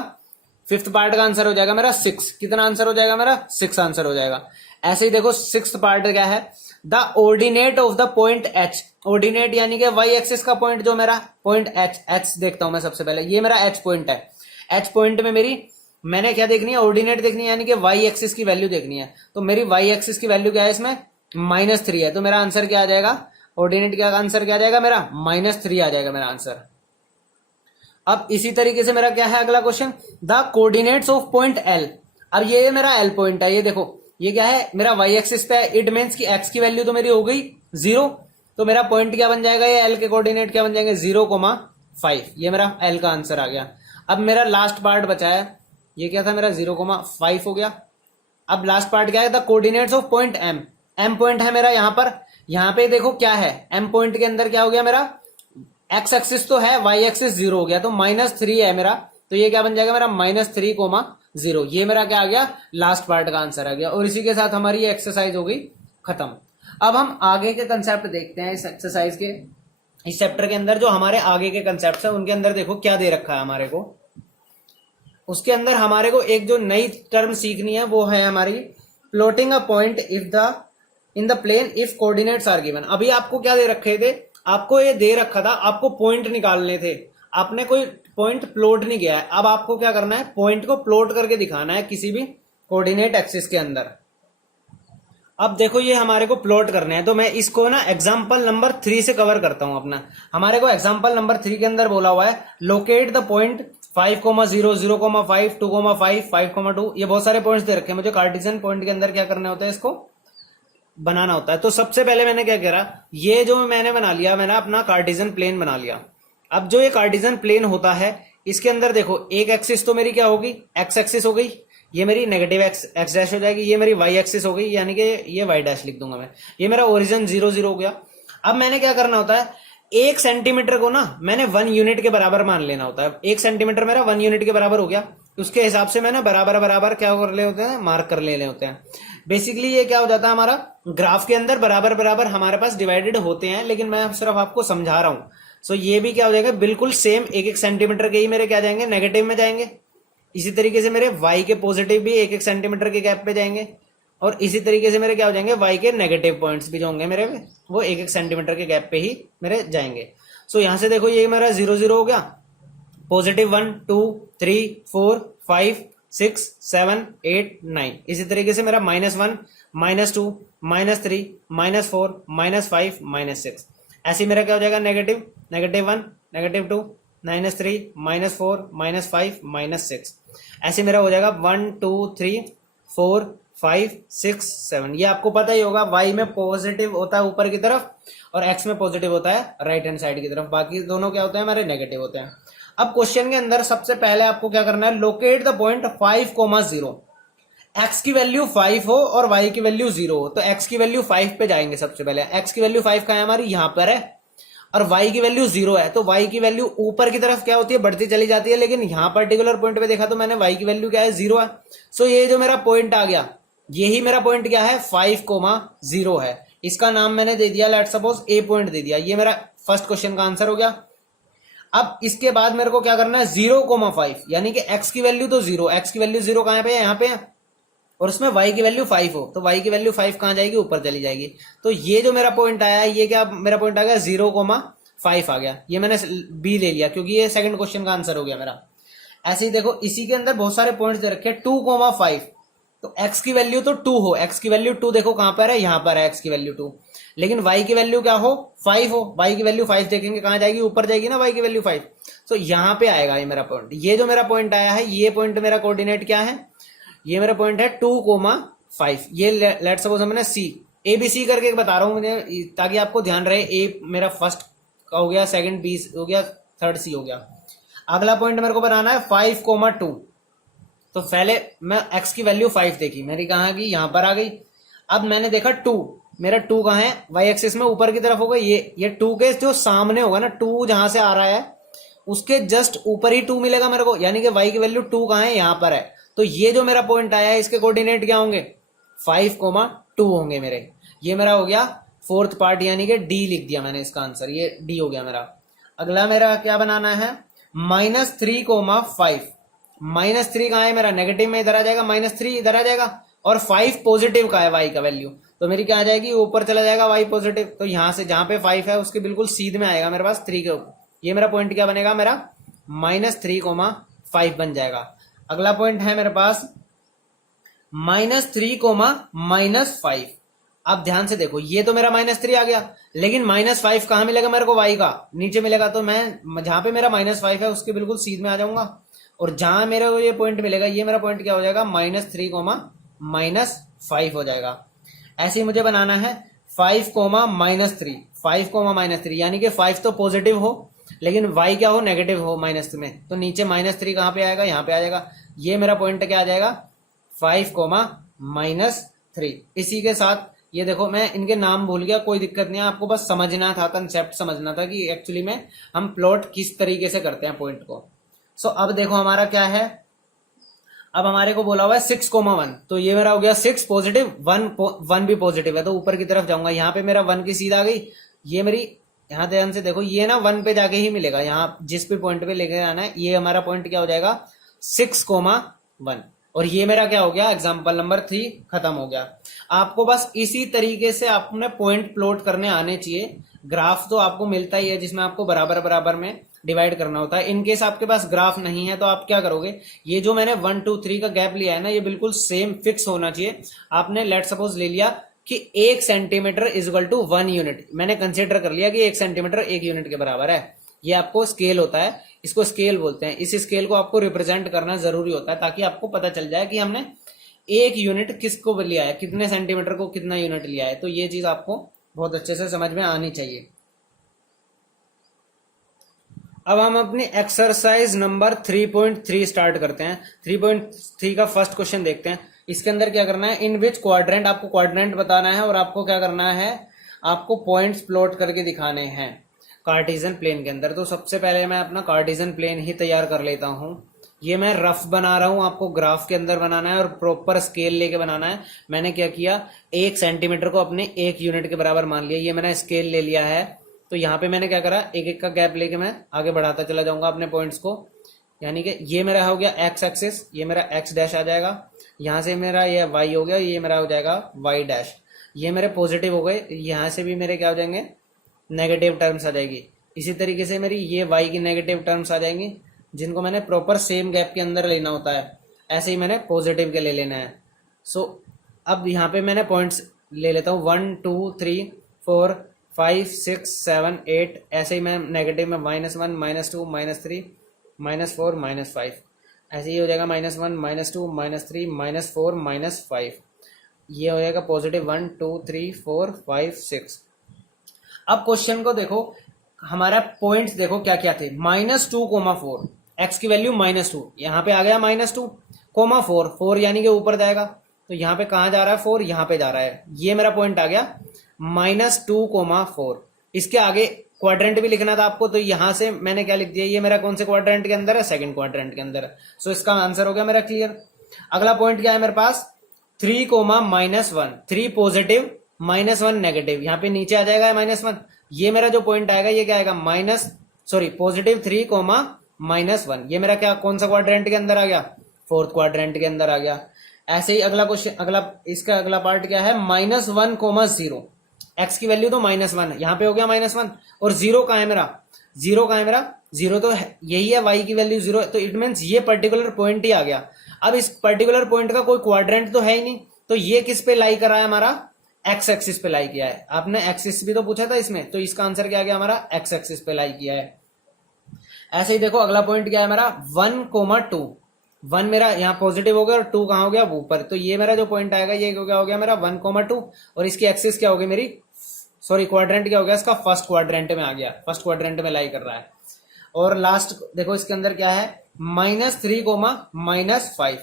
फिफ्थ पार्ट का आंसर हो जाएगा मेरा 6। कितना आंसर हो जाएगा मेरा, 6 आंसर हो जाएगा। ऐसे ही देखो सिक्स्थ पार्ट क्या है, the ordinate of the point H, ordinate यानी कि वाई एक्सिस का पॉइंट जो मेरा पॉइंट एच देखता हूं मैं सबसे पहले, ये मेरा एच पॉइंट है, एच पॉइंट में मेरी मैंने क्या देखनी है, ऑर्डिनेट देखनी है, यानी कि वाई एक्सिस की वैल्यू देखनी है, तो मेरी वाई एक्सिस की वैल्यू क्या है इसमें, -3 है, तो मेरा आंसर क्या आ जाएगा, ऑर्डिनेट का आंसर क्या आ जाएगा मेरा, -3 आ जाएगा मेरा आंसर। अब इसी तरीके से मेरा क्या है अगला question, the coordinates of point L, अब ये मेरा एल पॉइंट है, ये देखो ये क्या है मेरा वाई एक्सिस पे है, इट मीन्स की एक्स की वैल्यू तो मेरी हो गई 0, तो मेरा पॉइंट क्या बन जाएगा, ये एल के कोऑर्डिनेट क्या बन जाएंगे, 0,5, ये मेरा एल का आंसर आ गया। अब मेरा लास्ट पार्ट बचा है, ये क्या था मेरा 0,5 हो गया। अब लास्ट पार्ट क्या है, the coordinates of point M, M point है मेरा यहाँ पर, यहाँ पे देखो क्या है, एम पॉइंट के अंदर क्या हो गया मेरा, एक्स एक्सिस तो है, वाई एक्सिस 0 हो गया, तो -3 है मेरा, तो ये क्या बन जाएगा मेरा -3,0, ये मेरा क्या आ गया, लास्ट पार्ट का आंसर आ गया। और इसी के साथ हमारी ये एक्सरसाइज हो गई खत्म। अब हम आगे के कंसेप्ट देखते हैं इस एक्सरसाइज के, इस चैप्टर के अंदर जो हमारे आगे के कंसेप्ट है उनके अंदर देखो क्या दे रखा है हमारे को। उसके अंदर हमारे को एक जो नई टर्म सीखनी है वो है हमारी plotting a point if the in the plane if coordinates are given. अभी आपको क्या दे रखे थे, आपको ये दे रखा था, आपको पॉइंट निकालने थे, आपने कोई पॉइंट प्लॉट नहीं किया है। अब आपको क्या करना है, पॉइंट को प्लॉट करके दिखाना है किसी भी कोऑर्डिनेट एक्सिस के अंदर। अब देखो ये हमारे को प्लॉट करने हैं, तो मैं इसको ना एग्जांपल नंबर 3 से कवर करता हूं अपना। हमारे को एग्जांपल नंबर 3 के अंदर बोला हुआ है लोकेट द पॉइंट 5,0, 0,5, 2,5, 5,2, ये बहुत सारे पॉइंट्स दे रखे हैं मुझे। कार्टेशियन पॉइंट के अंदर क्या करना होता है, इसको बनाना होता है। तो सबसे पहले मैंने क्या करा, ये जो मैंने बना लिया, मैंने अपना कार्टेशियन प्लेन बना लिया। अब जो ये कार्टेशियन प्लेन होता है इसके अंदर देखो एक एक्सिस तो मेरी क्या होगी, एक्स एक्सिस हो गई, ये मेरी नेगेटिव एक्स डैश हो जाएगी, ये मेरी वाई एक्सिस हो गई, यानी कि ये वाई डैश लिख दूंगा मैं, ये मेरा ओरिजिन 0, 0 हो गया। अब मैंने क्या करना होता है, 1 सेंटीमीटर को ना मैंने 1 यूनिट के बराबर मान लेना होता है। 1 सेंटीमीटर मेरा 1 यूनिट के बराबर हो गया, उसके हिसाब से मैंने बराबर बराबर क्या कर ले होते हैं, मार्क कर लेने होते हैं। बेसिकली ये क्या हो जाता है, हमारा ग्राफ के अंदर बराबर बराबर हमारे पास डिवाइडेड होते हैं, लेकिन मैं सिर्फ आपको समझा रहा हूं। सो ये भी क्या हो जाएगा, बिल्कुल सेम 1-1 सेंटीमीटर के ही मेरे क्या जाएंगे, नेगेटिव में जाएंगे। इसी तरीके से मेरे y के पॉजिटिव भी 1-1 सेंटीमीटर के गैप पे जाएंगे, और इसी तरीके से मेरे क्या हो जाएंगे, y के नेगेटिव पॉइंट्स भी जो होंगे मेरे वो 1-1 सेंटीमीटर के गैप पे ही मेरे जाएंगे। सो यहां से देखो ये मेरा 0, 0 हो गया, पॉजिटिव 1, 2, 3, 4, 5, 6, 7, 8, 9। इसी तरीके से मेरा -1, -2, -3, -4, -5, -6। ऐसे मेरा क्या हो जाएगा, नेगेटिव, -1, -2, -3, -4, -5, -6। ऐसे मेरा हो जाएगा 1, 2, 3, 4, 5, 6, 7। ये आपको पता ही होगा, y में पॉजिटिव होता है ऊपर की तरफ और x में पॉजिटिव होता है राइट हैंड साइड की तरफ, बाकी दोनों क्या होते हैं हमारे नेगेटिव होते हैं। अब क्वेश्चन के अंदर सबसे पहले आपको क्या करना है, लोकेट द पॉइंट 5,0, x की वैल्यू 5 हो और y की वैल्यू 0 हो, तो x की वैल्यू 5 पे जाएंगे। सबसे पहले x की वैल्यू 5 कहाँ है हमारी, यहाँ पर है, और y की वैल्यू 0 है, तो y की वैल्यू ऊपर की तरफ क्या होती है, बढ़ती चली जाती है, लेकिन यहाँ पर्टिकुलर पॉइंट पे देखा तो मैंने y की वैल्यू क्या है, 0 है। सो ये जो मेरा पॉइंट आ गया, यही मेरा पॉइंट क्या है, 5,0 है। इसका नाम मैंने दे दिया, लेट्स सपोज a पॉइंट दे दिया। ये मेरा फर्स्ट क्वेश्चन का आंसर हो गया। अब इसके बाद मेरे को क्या करना है, 0,5, यानी कि x की वैल्यू तो 0, x की वैल्यू 0 कहां पे है, यहाँ पे है, और उसमें y की वैल्यू 5 हो, तो y की वैल्यू 5 कहां जाएगी, ऊपर चली जाएगी। तो ये जो मेरा पॉइंट आया है, ये क्या मेरा पॉइंट आ गया, 5 आ गया, ये मैंने बी ले लिया क्योंकि ये सेकंड क्वेश्चन का आंसर हो गया मेरा। ऐसे ही देखो इसी के अंदर बहुत सारे पॉइंट्स दे रखे 2,5, तो x की वैल्यू तो 2 हो, x की वैल्यू 2 देखो कहां पर है, यहां पर है x की वैल्यू 2, लेकिन y की वैल्यू क्या हो 5 हो, y की वैल्यू 5 देखेंगे कहां जाएगी, ऊपर जाएगी ना y की वैल्यू 5, तो यहां पे आएगा ये मेरा पॉइंट। ये जो मेरा पॉइंट आया है ये पॉइंट मेरा कोऑर्डिनेट क्या है, ये मेरा पॉइंट है 2,5, ये लेट सपोज हमने सी ए बी सी करके बता रहा हूं मुझे ताकि आपको ध्यान रहे, ए मेरा फर्स्ट का हो गया, सेकंड बी हो गया, थर्ड सी हो गया। अगला पॉइंट मेरे को बनाना है 5,2, तो पहले मैं x की वैल्यू 5 देखी, मेरी कहां की यहां पर आ गई। अब मैंने देखा 2, मेरा 2 कहां है, y एक्सिस में ऊपर की तरफ होगा, ये 2 के जो सामने होगा ना, 2 जहां से आ रहा है उसके जस्ट ऊपर ही 2 मिलेगा मेरे को, यानी कि y की वैल्यू 2 कहां है, यहां पर है। तो ये जो मेरा पॉइंट आया है इसके कोऑर्डिनेट क्या होंगे, 5,2 होंगे मेरे। ये मेरा हो गया फोर्थ पार्ट, यानी कि डी लिख दिया मैंने इसका आंसर, ये डी हो गया मेरा। अगला मेरा क्या बनाना है, -3,5, -3 कहां है मेरा, नेगेटिव में इधर आ जाएगा, -3 इधर आ जाएगा, और 5 पॉजिटिव का है y का वैल्यू, तो मेरी क्या आ जाएगी, ऊपर चला जाएगा y पॉजिटिव, तो यहां से जहां पे 5 है उसके बिल्कुल सीध में आएगा मेरे पास 3 के ऊपर, ये मेरा पॉइंट क्या बनेगा, मेरा -3,5 बन जाएगा। अगला पॉइंट है मेरे पास -3,-5। अब ध्यान से देखो ये तो मेरा -3 आ गया, लेकिन -5 कहां मिलेगा मेरे को, y का नीचे मिलेगा, तो मैं जहां पे मेरा -5 है उसके बिल्कुल सीध में आ जाऊंगा, और जहां मेरा ये पॉइंट मिलेगा, ये मेरा पॉइंट क्या हो जाएगा, -3,-5 हो जाएगा। ऐसे ही मुझे बनाना है 5,-3, 5,-3, यानी कि 5 तो पॉजिटिव हो लेकिन y क्या हो, नेगेटिव हो माइनस में, तो नीचे -3 कहां पे आएगा, यहां पे आ जाएगा। ये मेरा पॉइंट क्या आ जाएगा, 5,-3। इसी के साथ ये देखो मैं इनके नाम भूल गया, कोई दिक्कत नहीं है, आपको बस समझना था, कंसेप्ट समझना था कि एक्चुअली में हम प्लॉट किस तरीके से करते हैं पॉइंट को। सो अब देखो हमारा क्या है, अब हमारे को बोला हुआ है 6,1, तो ये मेरा हो गया 6 पॉजिटिव, 1 भी पॉजिटिव है, तो ऊपर की तरफ जाऊंगा, यहाँ पे मेरा 1 की सीध आ गई, ये मेरी यहाँ ध्यान से देखो ये ना 1 पे जाके ही मिलेगा, यहाँ जिस भी पॉइंट पे लेके आना है, ये हमारा पॉइंट क्या हो जाएगा 6,1, और ये मेरा क्या हो गया, एग्जाम्पल नंबर 3 खत्म हो गया। आपको बस इसी तरीके से अपने पॉइंट प्लॉट करने आने चाहिए। ग्राफ तो आपको मिलता ही है जिसमें आपको बराबर बराबर में डिवाइड करना होता है। इनकेस आपके पास ग्राफ नहीं है तो आप क्या करोगे, ये जो मैंने 1 2 3 का गैप लिया है ना, ये बिल्कुल सेम फिक्स होना चाहिए। आपने लेट सपोज ले लिया कि 1 centimetre is equal to 1 unit, मैंने कंसिडर कर लिया कि 1 सेंटीमीटर 1 यूनिट के बराबर है। ये आपको स्केल होता है, इसको स्केल बोलते हैं। इस स्केल को आपको रिप्रेजेंट करना जरूरी होता है ताकि आपको पता चल जाए कि हमने 1 यूनिट किसको लिया है, कितने सेंटीमीटर को कितना यूनिट लिया है। तो ये चीज आपको बहुत अच्छे से समझ में आनी चाहिए। अब हम अपनी एक्सरसाइज नंबर 3.3 स्टार्ट करते हैं। 3.3 का फर्स्ट क्वेश्चन देखते हैं। इसके अंदर क्या करना है, इन विच क्वाड्रेंट, आपको क्वाड्रेंट बताना है और आपको क्या करना है, आपको पॉइंट्स प्लॉट करके दिखाने हैं कार्टेशियन प्लेन के अंदर। तो सबसे पहले मैं अपना कार्टेशियन प्लेन ही तैयार कर लेता हूं। ये मैं रफ बना रहा हूं, आपको ग्राफ के अंदर बनाना है और प्रॉपर स्केल लेके बनाना है। मैंने क्या किया, 1 सेंटीमीटर को अपने 1 यूनिट के बराबर मान लिया। ये मैंने स्केल ले लिया है, तो यहाँ पे मैंने क्या करा, एक एक का गैप लेके मैं आगे बढ़ाता चला जाऊंगा अपने पॉइंट्स को। यानी कि ये मेरा हो गया एक्स एक्सिस, ये मेरा एक्स डैश आ जाएगा, यहाँ से मेरा ये वाई हो गया, ये मेरा हो जाएगा वाई डैश। ये मेरे पॉजिटिव हो गए, यहाँ से भी मेरे क्या हो जाएंगे, नेगेटिव टर्म्स आ जाएगी। इसी तरीके से मेरी ये वाई की नेगेटिव टर्म्स आ जाएंगी, जिनको मैंने प्रॉपर सेम गैप के अंदर लेना होता है। ऐसे ही मैंने पॉजिटिव के ले लेना है। सो अब यहाँ पे मैंने पॉइंट्स ले लेता हूँ 1 2 3 4 5 6 7 8, ऐसे ही मैं नेगेटिव में -1 -2 -3 -4 -5, ऐसे ही हो जाएगा -1 -2 -3 -4 -5। ये हो जाएगा पॉजिटिव 1 2 3 4 5 6। अब क्वेश्चन को देखो, हमारा पॉइंट्स देखो क्या क्या थे, -2,4, एक्स की वैल्यू -2, यहाँ पे आ गया -2,4, 4 यानी कि ऊपर जाएगा, तो यहाँ पे कहाँ जा रहा है 4, यहाँ पे जा रहा है। ये मेरा पॉइंट आ गया -2,4। इसके आगे क्वाड्रेंट भी लिखना था आपको, तो यहां से मैंने क्या लिख दिया, ये मेरा कौन से क्वाड्रेंट के अंदर है, सेकंड क्वाड्रेंट के अंदर है। सो इसका आंसर हो गया मेरा क्लियर। अगला पॉइंट क्या है मेरे पास, 3,-1, 3 पॉजिटिव -1 नेगेटिव, यहाँ पे नीचे आ जाएगा -1। ये मेरा जो पॉइंट आएगा ये क्या आएगा, पॉजिटिव 3,-1। ये मेरा क्या, कौन सा क्वाड्रेंट के अंदर आ गया, फोर्थ क्वाड्रेंट के अंदर आ गया। ऐसे ही अगला क्वेश्चन, इसका अगला पार्ट क्या है, -1,0, एक्स की वैल्यू तो -1 है, यहाँ पे हो गया -1। और जीरो कहाँ है मेरा, जीरो कहाँ है मेरा, जीरो तो यही है, वाई की वैल्यू 0 है, तो इट मीन्स ये पर्टिकुलर पॉइंट ही आ गया। अब इस पर्टिकुलर पॉइंट का कोई क्वाड्रेंट तो है ही नहीं, तो ये किस पे लाई कर रहा है हमारा, एक्स एक्सिस पे लाई किया है। आपने एक्सिस भी तो पूछा था इसमें, तो इसका आंसर क्या आ गया हमारा, एक्स एक्सिस पे लाई किया है। ऐसे ही देखो अगला पॉइंट क्या है मेरा 1,2, 1 मेरा यहाँ पॉजिटिव हो गया और 2 कहाँ हो गया ऊपर, तो ये मेरा जो पॉइंट आएगा ये क्या हो गया मेरा 1,2, और इसकी एक्सिस क्या हो गई मेरी, सॉरी क्वाड्रेंट क्या हो गया इसका, फर्स्ट क्वाड्रेंट में आ गया, फर्स्ट क्वाड्रेंट में लाई कर रहा है। और लास्ट देखो इसके अंदर क्या है, -3, -5,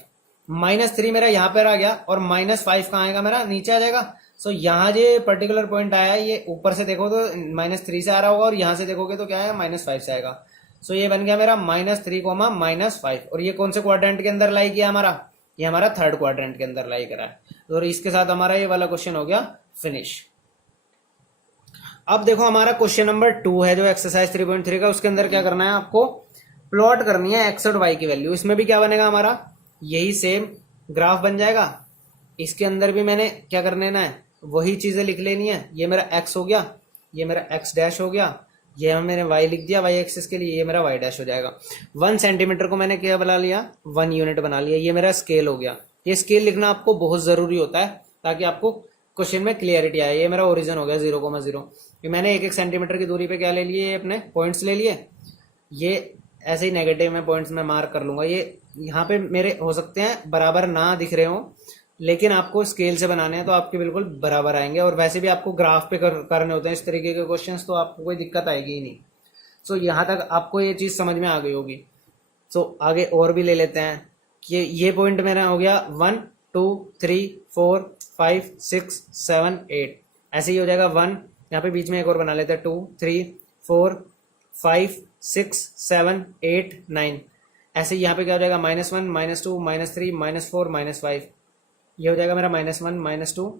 -3 मेरा यहाँ पर आ गया और -5 कहाँ आएगा मेरा, नीचे आ जाएगा। सो यहाँ जो पर्टिकुलर पॉइंट आया है ये ऊपर से देखो तो -3 से आ रहा होगा और यहाँ से देखोगे तो क्या है -5 से आएगा। सो ये बन गया मेरा -3, -5, और ये कौन से क्वाड्रेंट के अंदर लाई किया हमारा, ये हमारा थर्ड क्वाड्रेंट के अंदर लाई करा है। और इसके साथ हमारा ये वाला क्वेश्चन हो गया फिनिश। अब देखो हमारा क्वेश्चन नंबर 2 है जो एक्सरसाइज 3.3 का, उसके अंदर क्या करना है आपको, प्लॉट करनी है एक्स और वाई की वैल्यू। इसमें भी क्या बनेगा हमारा, यही सेम ग्राफ बन जाएगा। इसके अंदर भी मैंने क्या कर लेना है, वही चीजें लिख लेनी है। ये मेरा एक्स हो गया, ये मेरा एक्स डैश हो गया, ये मैंने वाई लिख दिया वाई एक्सिस के लिए, ये मेरा वाई डैश हो जाएगा। 1 सेंटीमीटर को मैंने क्या बना लिया, 1 यूनिट बना लिया, ये मेरा स्केल हो गया। ये स्केल लिखना आपको बहुत जरूरी होता है ताकि आपको क्वेश्चन में क्लियरिटी आए। ये मेरा ओरिजिन हो गया 0,0, ये मैंने 1 सेंटीमीटर की दूरी पे क्या ले लिए, अपने पॉइंट्स ले लिए। ये ऐसे ही नेगेटिव में पॉइंट्स में मार्क कर लूंगा। ये यहाँ पे मेरे हो सकते हैं बराबर ना दिख रहे हो, लेकिन आपको स्केल से बनाने हैं तो आपके बिल्कुल बराबर आएंगे। और वैसे भी आपको ग्राफ पे करने होते हैं इस तरीके के क्वेश्चंस, तो आपको कोई दिक्कत आएगी ही नहीं। सो यहाँ तक आपको ये चीज समझ में आ गई होगी। सो आगे और भी ले लेते हैं कि ये पॉइंट मेरा हो गया 1, 2, 3, 4, 5, 6, 7, 8, ऐसे ही हो जाएगा 1। यहाँ पे बीच में एक और बना लेते हैं 2, 3, 4, 5, 6, 7, 8, 9, ऐसे यहाँ पे क्या हो जाएगा -1, -2, -3, -4, -5, ये हो जाएगा मेरा -1, -2,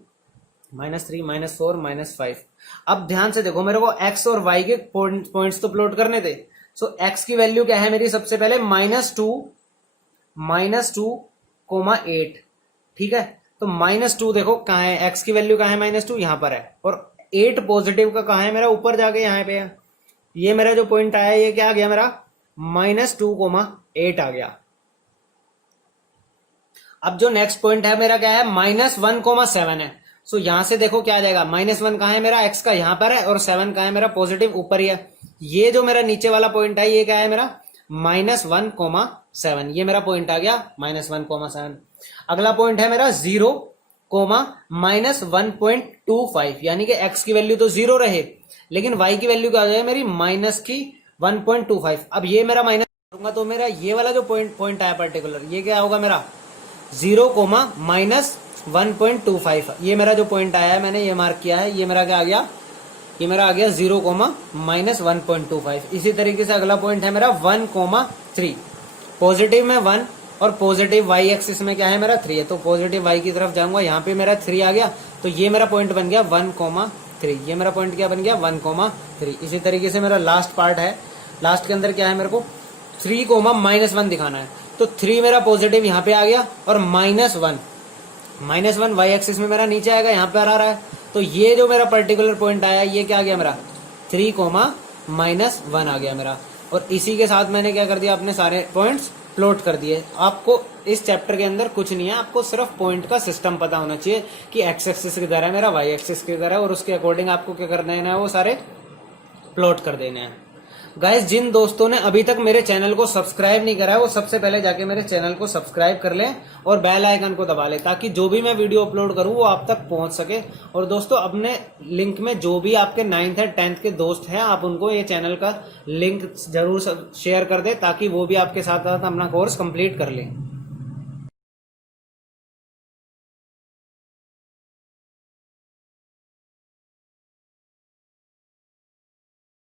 -3, -4, -5। अब ध्यान से देखो, मेरे को x और y के पॉइंट्स तो प्लॉट करने थे। सो x की वैल्यू क्या है मेरी, सबसे पहले -2,8, ठीक है। तो -2 देखो कहाँ है, x की वैल्यू कहाँ है, -2 यहाँ पर है, और 8 पॉजिटिव का कहाँ है मेरा, ऊपर जाके यहाँ पे है। ये मेरा जो पॉइंट आया ये क्या आ गया मेरा, -2,8 आ गया। अब जो नेक्स्ट पॉइंट है मेरा क्या है, -1,7 है। सो यहां से देखो क्या आ जाएगा, -1 कहाँ है मेरा, x का यहाँ पर है, और 7 कहाँ है मेरा, पॉजिटिव ऊपर ही है। ये जो मेरा नीचे वाला पॉइंट है ये क्या है मेरा, -1,7, ये मेरा पॉइंट आ गया -1,7। अगला पॉइंट है मेरा 0, -1.25, यानी कि x की वैल्यू तो 0 रहे, लेकिन y की वैल्यू क्या आ जाए मेरी, -1.25। अब ये मेरा माइनस करूंगा तो मेरा ये वाला जो पॉइंट आया पर्टिकुलर, ये क्या होगा मेरा 0, -1.25। ये मेरा जो पॉइंट आया है मैंने ये मार्क किया है, ये मेरा क्या आ गया, ये मेरा आ गया 0, -1.25। इसी तरीके से अगला पॉइंट है मेरा 1,3, पॉजिटिव में 1 और पॉजिटिव y एक्सिस में क्या है मेरा 3 है, तो पॉजिटिव y की तरफ जाऊंगा, यहाँ पे मेरा 3 आ गया, तो ये मेरा पॉइंट बन गया 1,3। ये मेरा पॉइंट क्या बन गया 1,3। इसी तरीके से मेरा लास्ट पार्ट है, लास्ट के अंदर क्या है, मेरे को 3, -1 दिखाना है। तो 3 मेरा पॉजिटिव यहाँ पे आ गया, और -1 y एक्सिस में मेरा नीचे आएगा, यहाँ पे आ रहा है। तो ये जो मेरा पर्टिकुलर पॉइंट आया ये क्या आ गया मेरा 3, -1 आ गया मेरा। और इसी के साथ मैंने क्या कर दिया, अपने सारे पॉइंट्स प्लॉट कर दिए। आपको इस चैप्टर के अंदर कुछ नहीं है, आपको सिर्फ पॉइंट का सिस्टम पता होना चाहिए कि x एक्सिस किधर है मेरा, y एक्सिस किधर है, और उसके अकॉर्डिंग आपको क्या करना है, वो सारे प्लॉट कर देने हैं। गाइस, जिन दोस्तों ने अभी तक मेरे चैनल को सब्सक्राइब नहीं करा है वो सबसे पहले जाके मेरे चैनल को सब्सक्राइब कर लें और बेल आइकन को दबा लें, ताकि जो भी मैं वीडियो अपलोड करूं वो आप तक पहुंच सके। और दोस्तों, अपने लिंक में जो भी आपके 9th या 10th के दोस्त हैं, आप उनको ये चैनल का लिंक जरूर शेयर कर दें, ताकि वो भी आपके साथ साथ अपना कोर्स कंप्लीट कर लें।